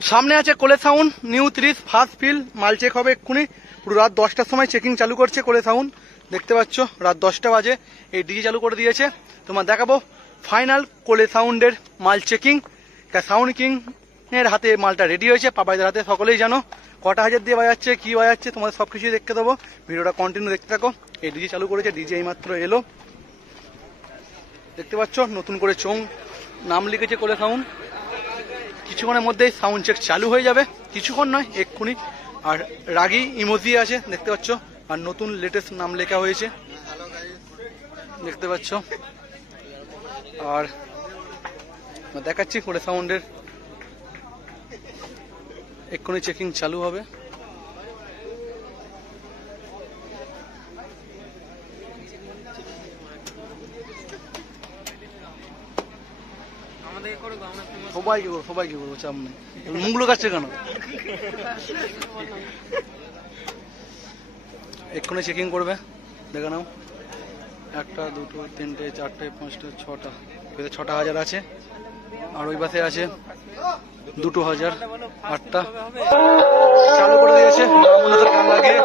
সামনে আছে কোলে সাউন্ড নিউ 30 ফার্স্ট ফিল, মাল চেক হবে এক্ষুনি। পুরো রাত 10টার সময় চেকিং চালু করছে কোলে সাউন্ড, দেখতে পাচ্ছ রাত 10টা বাজে এই ডিজি চালু করে দিয়েছে। তোমার দেখাবো ফাইনাল কোলে সাউন্ডের মাল চেকিং। সাউন্ড কিং এর হাতে মালটা রেডি হয়েছে, পাপাইদের হাতে। সকলেই জানো কটা হাজার দিয়ে বাজাচ্ছে, কি বাজাচ্ছে, তোমাদের সবকিছুই দেখতে দেবো। ভিডিওটা কন্টিনিউ দেখতে থাকো। এই ডিজি চালু করেছে, ডিজি এইমাত্র এলো, দেখতে পাচ্ছ। নতুন করে চোং নাম লিখেছে কোলে সাউন্ড। কিছুক্ষণের মধ্যেই সাউন্ড চেক চালু হয়ে যাবে, কিছুক্ষণ নয় এক্ষুনি। আর রাগি ইমোজি আছে দেখতে পাচ্ছ, আর নতুন লেটেস্ট নাম লেখা হয়েছে দেখতে পাচ্ছ। আর দেখাচ্ছি কোলে সাউন্ডের এক্ষুনি চেকিং চালু হবে। সবাইকে করবো, চাপ নেই। মুখগুলো কাটছে কেন? এক্ষুনি চেকিং করবে, দেখে নাও। 1টা 2টো 3টে 4টে 5টা 6টা, 6টা হাজার আছে। আর ওই পাশে আছে 2টো হাজার, 8টা চালু করে দিয়েছে গান লাগিয়ে।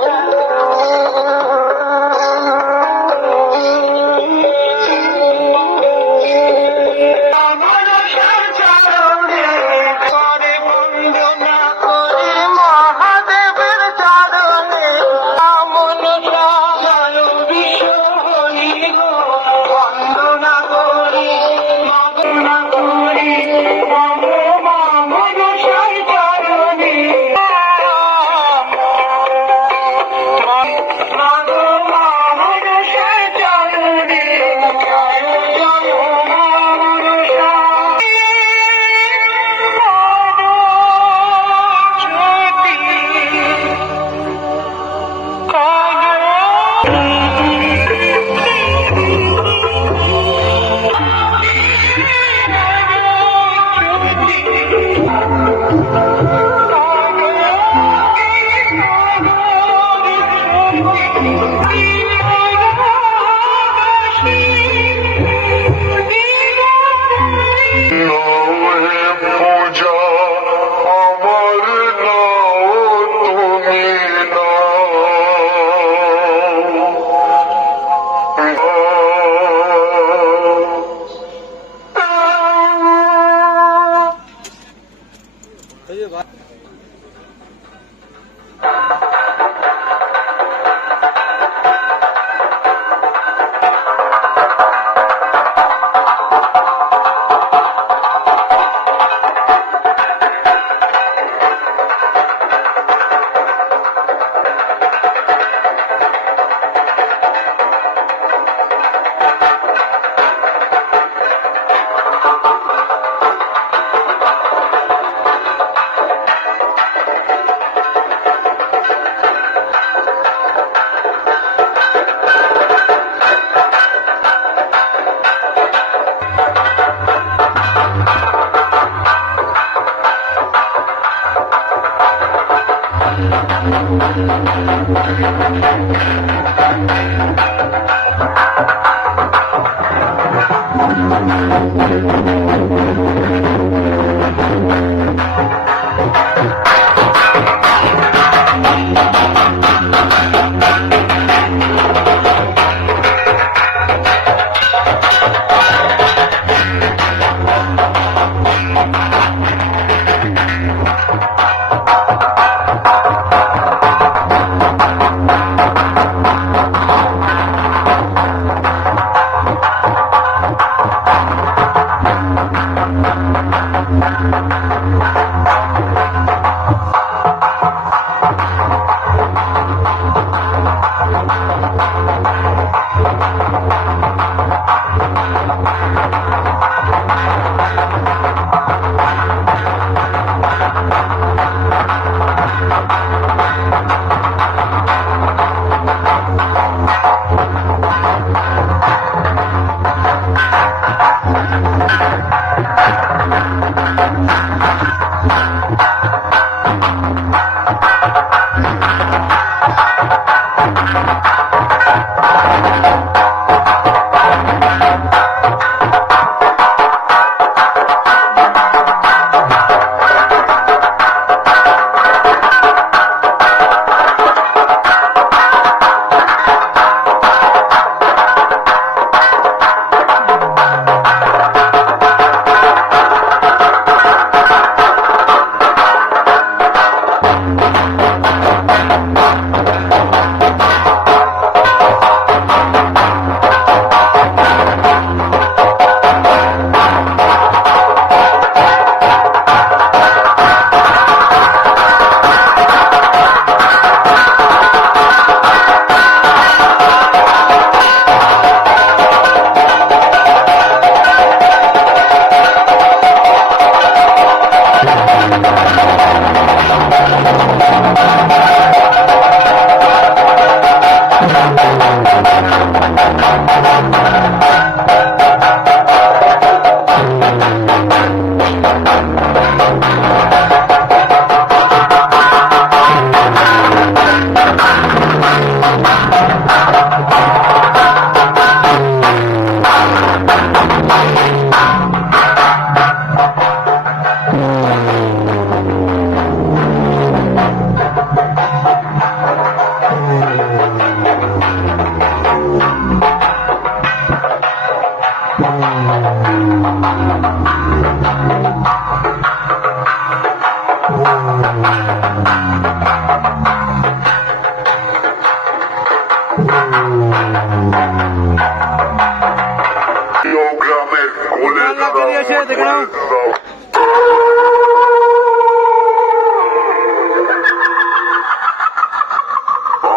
দেখে নাও।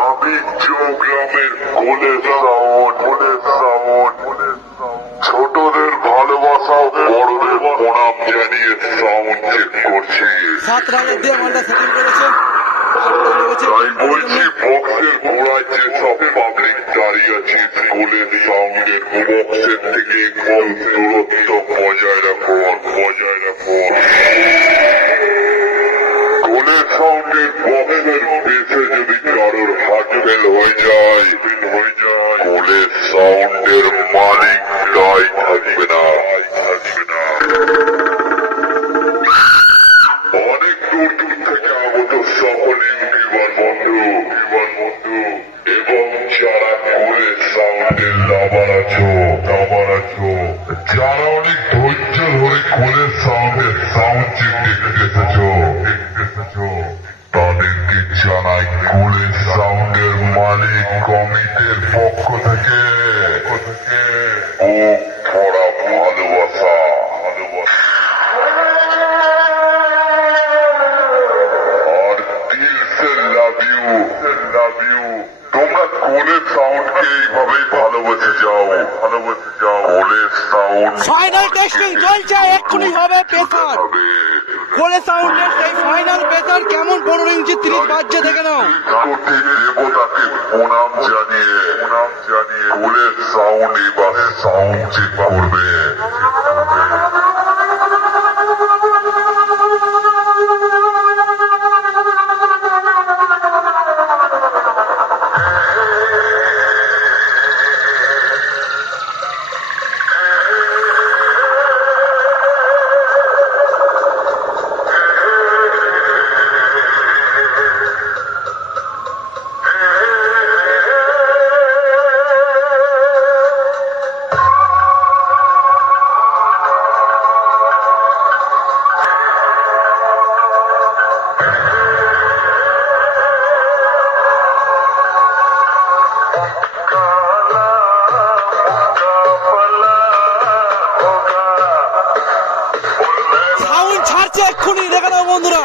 আমি চৌগ্রামের কোলে সাউন্ড ছোটদের ভালোবাসা বড়দের প্রণাম জানিয়ে সাউন্ড চেক করছি। 7 রানের দিয়ে মালটা সেটিং করেছে। তাই বলছি বক্সের গোড়ায় যেসব পাবলিক দাঁড়িয়ে আছে কোলের সাউন্ডের বক্সের থেকে একটু দূরত্ব বজায় রাখুন। কোলের সাউন্ডের বক্সের বেঁচে যদি কারোর হার্ট ফেল হয়ে যায় কোলের সাউন্ডের মালিক দায় থাকবে না। অনেক দূর থেকে আগত সকল ইউটিউবার বন্ধু এবং যারা কোলের সাউন্ডের লাভার আছো যারা অনেক ধৈর্য ধরে কোলের সাউন্ডের সাউন্ড চেক দেখতে এসেছো তাদেরকে জানাই কোলের সাউন্ডের মালিক কমিটির পক্ষ থেকে বুক ভরা ভালোবাসা। আর দিল সে লাভ ইউ। তোমরা কোলের সাউন্ডকে এইভাবেই ভালোবেসে যাও। কোলের সাউন্ড ফাইনাল টেস্টিং চলছে, এক্ষুনি হবে পেসার। কোলে সাউন্ডের সেই ফাইনাল পেসার কেমন 15 ইঞ্চি 30 বাজছে দেখে নাও। কোটি দেবতাকে প্রণাম জানিয়ে কোলের সাউন্ড এবার সাউন্ড চেক করবে। সাউন্ড ছাড়ছে এক্ষুনি দেখে নাও বন্ধুরা।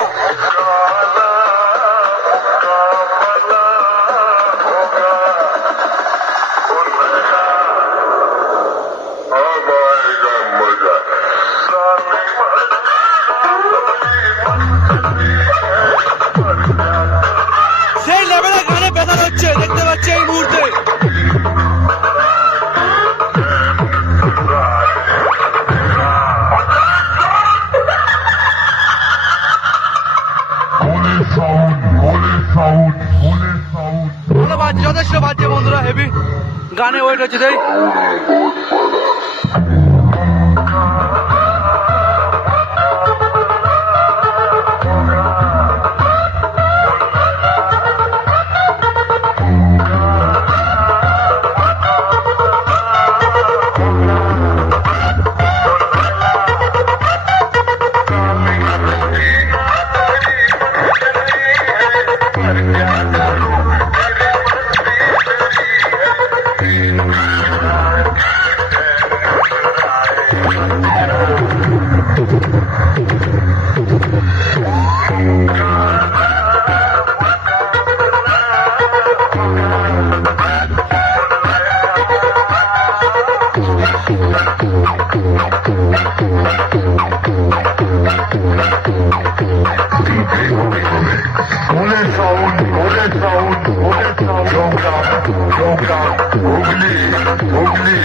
সেই লেভেলে গানে পেশার হচ্ছে দেখতে পাচ্ছি এই মুহূর্তে। ভালো বাজছে, যথেষ্ট বাজছে বন্ধুরা, হেভি গানে ওয়েট হচ্ছে তাই। হুগলি